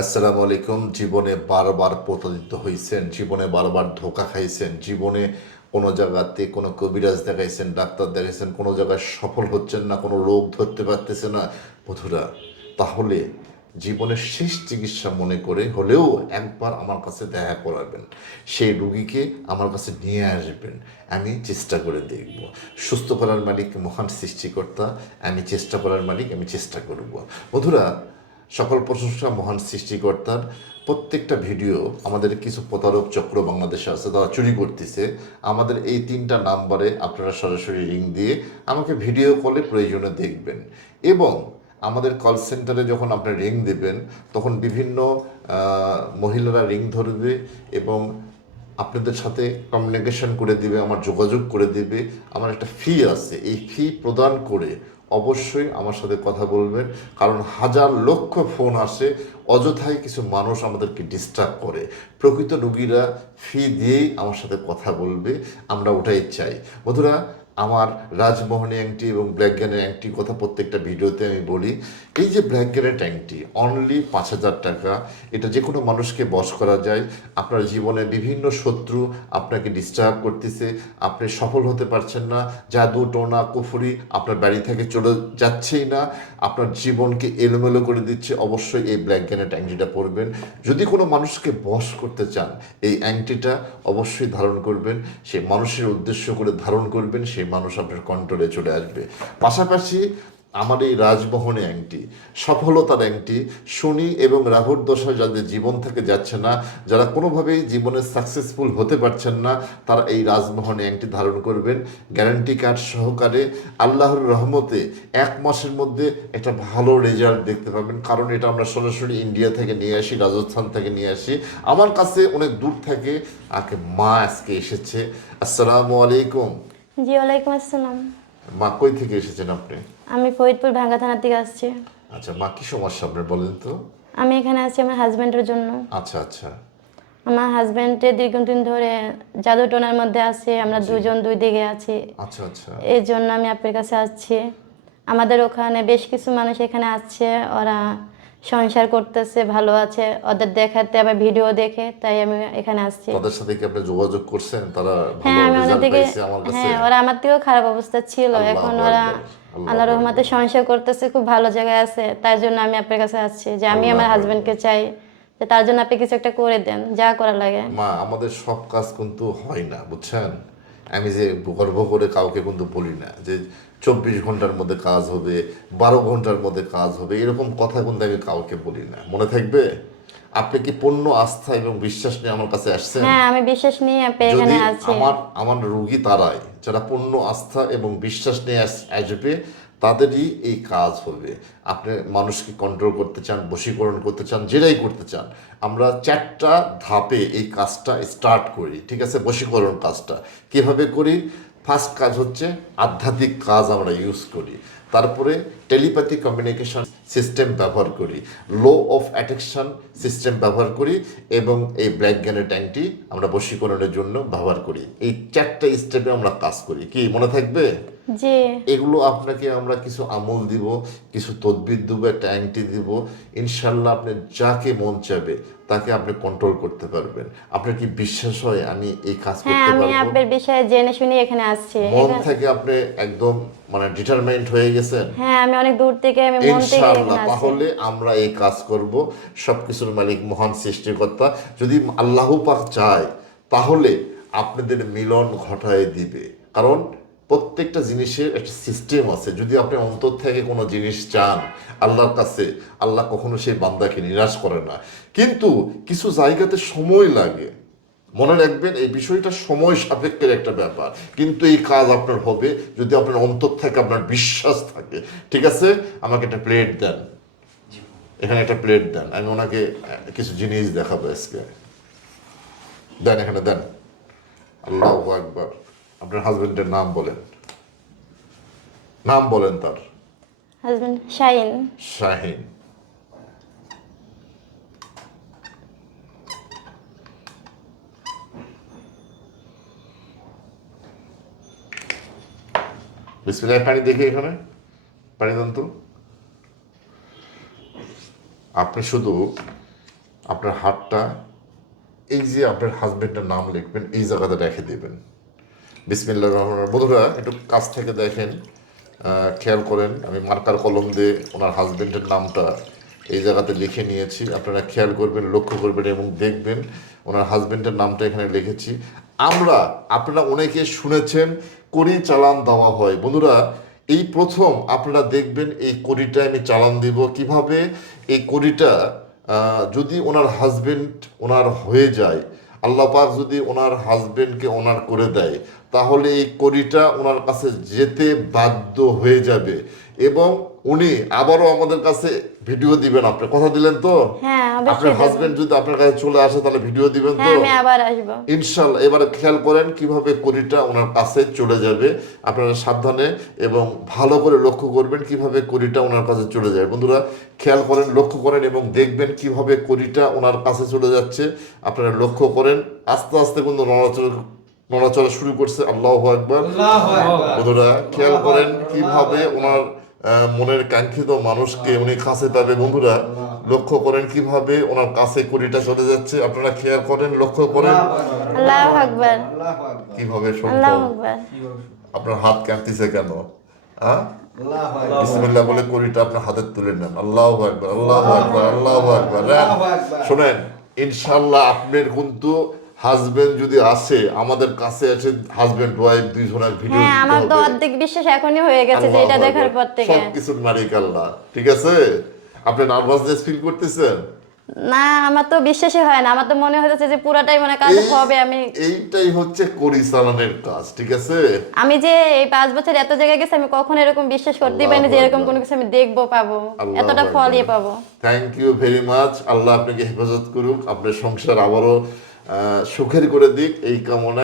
আসসালামু আলাইকুম। জীবনে বারবার প্রতারিত হয়েছেন জীবনে বারবার ধোকা খাইছেন, জীবনে কোনো জায়গাতে কোনো কবিরাজ দেখাইছেন, ডাক্তার দেখাইছেন, কোনো জায়গায় সফল হচ্ছেন না, কোনো রোগ ধরতে পারতেছে না। বধুরা তাহলে জীবনের শেষ চিকিৎসা মনে করে হলেও একবার আমার কাছে দেখা করাবেন। সেই রুগীকে আমার কাছে নিয়ে আসবেন। আমি চেষ্টা করে দেখব। সুস্থ করার মালিক, মহান সৃষ্টিকর্তা, আমি চেষ্টা করার মালিক, আমি চেষ্টা করব। বধুরা সকল প্রশংসা মহান সৃষ্টিকর্তার। প্রত্যেকটা ভিডিও আমাদের কিছু প্রতারক চক্র বাংলাদেশে আছে, তারা চুরি করতেছে। আমাদের এই তিনটা নাম্বারে আপনারা সরাসরি রিং দিয়ে আমাকে ভিডিও কলে প্রয়োজনে দেখবেন। এবং আমাদের কল সেন্টারে যখন আপনি রিং দেবেন, তখন বিভিন্ন মহিলারা রিং ধরবে এবং আপনাদের সাথে কমিউনিকেশন করে দিবে, আমার যোগাযোগ করে দিবে। আমার একটা ফি আছে, এই ফি প্রদান করে অবশ্যই আমার সাথে কথা বলবেন, কারণ হাজার লক্ষ ফোন আসে, অযথায় কিছু মানুষ আমাদেরকে ডিস্টার্ব করে। প্রকৃত রুগীরা ফি দিয়েই আমার সাথে কথা বলবে, আমরা ওটাই চাই। বন্ধুরা আমার রাজমোহনী অ্যাংটি এবং ব্ল্যাক গ্যানের অ্যাংটির কথা প্রত্যেকটা ভিডিওতে আমি বলি, এই যে ব্ল্যাক গ্যানের অ্যাংটি অনলি পাঁচ হাজার টাকা, এটা যে কোনো মানুষকে বশ করা যায়। আপনার জীবনে বিভিন্ন শত্রু আপনাকে ডিস্টার্ব করতেছে, আপনি সফল হতে পারছেন না, জাদু, টোনা, কুফুরি আপনার বাড়ি থেকে চলে যাচ্ছেই না, আপনার জীবনকে এলোমেলো করে দিচ্ছে, অবশ্যই এই ব্ল্যাক গ্যানের অ্যাংটিটা পরবেন। যদি কোনো মানুষকে বশ করতে চান, এই অ্যাংটিটা অবশ্যই ধারণ করবেন, সে মানুষের উদ্দেশ্য করে ধারণ করবেন সেই মানুষ আপনার কন্ট্রোলে চলে আসবে। পাশাপাশি আমার এই রাজমোহনে অ্যাংটি, সফলতার অ্যাংটি, শনি এবং রাহুর দশা যাদের জীবন থেকে যাচ্ছে না, যারা কোনোভাবেই জীবনে সাকসেসফুল হতে পারছেন না, তারা এই রাজমোহনে অ্যাংটি ধারণ করবেন। গ্যারান্টি কার্ড সহকারে আল্লাহর রহমতে এক মাসের মধ্যে একটা ভালো রেজাল্ট দেখতে পাবেন। কারণ এটা আমরা সরাসরি ইন্ডিয়া থেকে নিয়ে আসি, রাজস্থান থেকে নিয়ে আসি। আমার কাছে অনেক দূর থেকে আকে মা আজকে এসেছে। আসসালামু আলাইকুম। জি ওয়ালাইকুম আসসালাম। মা কই থেকে এসেছেন আপনি? আমি ফরিদপুর ভাঙ্গা থানা থেকে আসছি। আচ্ছা মা কি সমস্যা আপনার বলেন তো? আমি এখানে আছি আমার হাজব্যান্ডের জন্য। আচ্ছা আচ্ছা। আমার হাজব্যান্ডের দীর্ঘদিন ধরে জাদু টোনার মধ্যে আছে আমরা দুজন দুই দিকে আছি। আচ্ছা আচ্ছা। এই জন্য আমি আপনার কাছে আসছি। আমাদের ওখানে বেশ কিছু মানুষ এখানে আসছে ওরা সংসার করতেছে ভালো আছে ওদের দেখাতে আবার ভিডিও দেখে তাই আমি এখানে আসছি। তাদের সাথে কি আপনি যোগাযোগ করছেন? তারা হ্যাঁ আমি ওদের থেকে হ্যাঁ ওরা আমার থেকেও খারাপ অবস্থা ছিল। এখন ওরা আল্লাহু আল্লাহ রহমতে সংসার করতেছে খুব ভালো জায়গায় আছে। তার জন্য আমি আপনার কাছে আসছি যে আমি আমার হাজবেন্ডকে চাই যে তার জন্য আপনি কিছু একটা করে দেন যা করা লাগে। মা আমাদের সব কাজ কিন্তু হয় না বুঝছেন? আমি যে গর্ব করে কাউকে কিন্তু বলি না যে চব্বিশ ঘণ্টার মধ্যে কাজ হবে বারো ঘণ্টার মধ্যে কাজ হবে এরকম কথা কিন্তু আমি কাউকে বলি না। মনে থাকবে? আপনি কি পূর্ণ আস্থা এবং বিশ্বাস নিয়ে আমার কাছে আসছেন? হ্যাঁ আমি বিশ্বাস নিয়ে আপনি এখানে আছি। আমার আমার রুগী তারাই যারা পূর্ণ আস্থা এবং বিশ্বাস নিয়ে আসবে তাদেরই এই কাজ হবে। আপনি মানুষকে কন্ট্রোল করতে চান, বশীকরণ করতে চান, যেটাই করতে চান, আমরা চারটা ধাপে এই কাজটা স্টার্ট করি, ঠিক আছে? বশীকরণ কাজটা। কীভাবে করি? ফার্স্ট কাজ হচ্ছে আধ্যাত্মিক কাজ আমরা ইউজ করি। তারপরে টেলিপ্যাথি কমিউনিকেশন সিস্টেম ব্যবহার করি। লো অফ অ্যাট্রাকশন সিস্টেম ব্যবহার করি এবং এই ব্ল্যাক গ্যানের ট্যাঙ্কটি আমরা বশীকরণের জন্য ব্যবহার করি। এই চারটা স্টেপে আমরা কাজ করি। কি, মনে থাকবে? জি এগুলো আপনাকে আমরা কিছু আমল দিব কিছু তদবির দেবো একটা অ্যাংটি দিব। ইনশাল্লাহ আপনি যাকে মন চাবে তাকে আপনি কন্ট্রোল করতে পারবেন। আপনার কি বিশ্বাস হয় আমি এই কাজ হ্যাঁ করতে আমি আপনার বিষয়ে জেনে শুনে এখানে আসছি। মন থেকে আপনি একদম মানে ডিটারমাইন্ড হয়ে গেছেন? হ্যাঁ আমি অনেক দূর থেকে আমি মন থেকে ইনশাআল্লাহ তাহলে আমরা এই কাজ করব। সবকিছুর মালিক মহান সৃষ্টিকর্তা। যদি আল্লাহ পাক চায় তাহলে আপনাদের মিলন ঘটায় দিবে। কারণ প্রত্যেকটা জিনিসের একটা সিস্টেম আছে। যদি আপনি অন্তর থেকে কোনো জিনিস চান, আল্লাহর কাছে, আল্লাহ কখনো সেই বান্দাকে নিরাশ করে না। কিন্তু কিছু জায়গাতে সময় লাগে। মনে রাখবেন, এই বিষয়টা সময় সাপেক্ষের একটা ব্যাপার। কিন্তু এই কাজ আপনার হবে যদি আপনার অন্তর থেকে আপনার বিশ্বাস থাকে। ঠিক আছে? আমাকে একটা প্লেট দেন। এখানে একটা প্লেট দেন। আমি ওনাকে কিছু জিনিস দেখাবো আজকে। দেন এখানে, দেন। আল্লাহ আপনার হাজবেন্ডের নাম বলেন। নাম বলেন তার। হাজবেন্ড শাইন শাহিন। বিসমিল্লাহ পানি দেখি এখানে। পানি দেন তো। আপনি শুধু আপনার হাতটা এই যে আপনার হাজবেন্ডের নাম লিখবেন এই জায়গাতে রেখে দেবেন। বিসমিল্লা রহমান রহিম। বন্ধুরা একটু কাছ থেকে দেখেন খেয়াল করেন আমি মার্কার কলম দিয়ে ওনার হাজবেন্ডের নামটা এই জায়গাতে লিখে নিয়েছি। আপনারা খেয়াল করবেন লক্ষ্য করবেন এবং দেখবেন ওনার হাজবেন্ডের নামটা এখানে লিখেছি। আমরা আপনারা অনেকে শুনেছেন করি চালান দেওয়া হয়। বন্ধুরা এই প্রথম আপনারা দেখবেন এই কড়িটা আমি চালান দিব কীভাবে? এই আহ, যদি ওনার হাজবেন্ড ওনার হয়ে যায় আল্লাহ পাক যদি ওনার হাজবেন্ডকে ওনার করে দেয়, তাহলে এই কড়িটা ওনার কাছে যেতে বাধ্য হয়ে যাবে। এবং উনি আবারও আমাদের কাছে ভিডিও দিবেন আপনি। কথা দিলেন তো? হ্যাঁ আপনার হাজবেন্ড যদি আপনার কাছে চলে আসে তাহলে ভিডিও দিবেন তো? হ্যাঁ আমি আবার আসব। ইনশাল্লাহ এবারে খেয়াল করেন কীভাবে কড়িটা ওনার কাছে চলে যাবে। আপনারা সাবধানে এবং ভালো করে লক্ষ্য করবেন কীভাবে কড়িটা ওনার কাছে চলে যায়। বন্ধুরা খেয়াল করেন লক্ষ্য করেন এবং দেখবেন কীভাবে কড়িটা ওনার কাছে চলে যাচ্ছে। আপনারা লক্ষ্য করেন আস্তে আস্তে কিন্তু নড়াচড়া নড়াচড়া শুরু করছে। আল্লাহ আকবার। বন্ধুরা খেয়াল করেন কীভাবে ওনার মনের কাঙ্ক্ষিত মানুষকে উনি কাছে পাবে। বন্ধুরা লক্ষ্য করেন কীভাবে ওনার কাছে কড়িটা চলে যাচ্ছে। আপনারা খেয়াল করেন লক্ষ্য করেন। আল্লাহ আকবার আল্লাহু আকবার। কীভাবে সম্ভব? আপনার হাত কাঁপতেছে কেন? হ্যাঁ? আল্লাহু বিসমিল্লাহ বলে কড়িটা আপনার হাতে তুলে নেন। আল্লাহ আকবার আল্লাহ আকবার আল্লাহ আকবার। আল্লাহু আকবার। শোনেন ইনশাল্লাহ আপনার কিন্তু হাজবেন্ড যদি আসে আমাদের কাছে আছে হাজবেন্ড ওয়াইফ দুইজনের ভিডিও হ্যাঁ আমার তো অর্ধেক বিশ্বাস এখনই হয়ে গেছে যে এটা দেখার পর থেকে। সবকিছুর মালিক আল্লাহ ঠিক আছে? আপনি নার্ভাসনেস ফিল করতেছেন? না আমার তো বিশ্বাসই হয় না। আমার তো মনে হচ্ছে যে পুরাটাই মানে কাজ হবে আমি এইটাই হচ্ছে কড়ি চালানের কাজ ঠিক আছে? আমি যে এই পাঁচ বছর এত জায়গায় গেছি আমি কখনো এরকম বিশ্বাস করতেই পারিনি যে এরকম কোনো কিছু আমি দেখব পাবো। এতটা। ফল ইয়ে পাবো। থ্যাংক ইউ ভেরি মাচ আল্লাহ আপনাকে হেফাজত করুক। আপনার সংসার আবারও সুখের করে দিক এই কামনা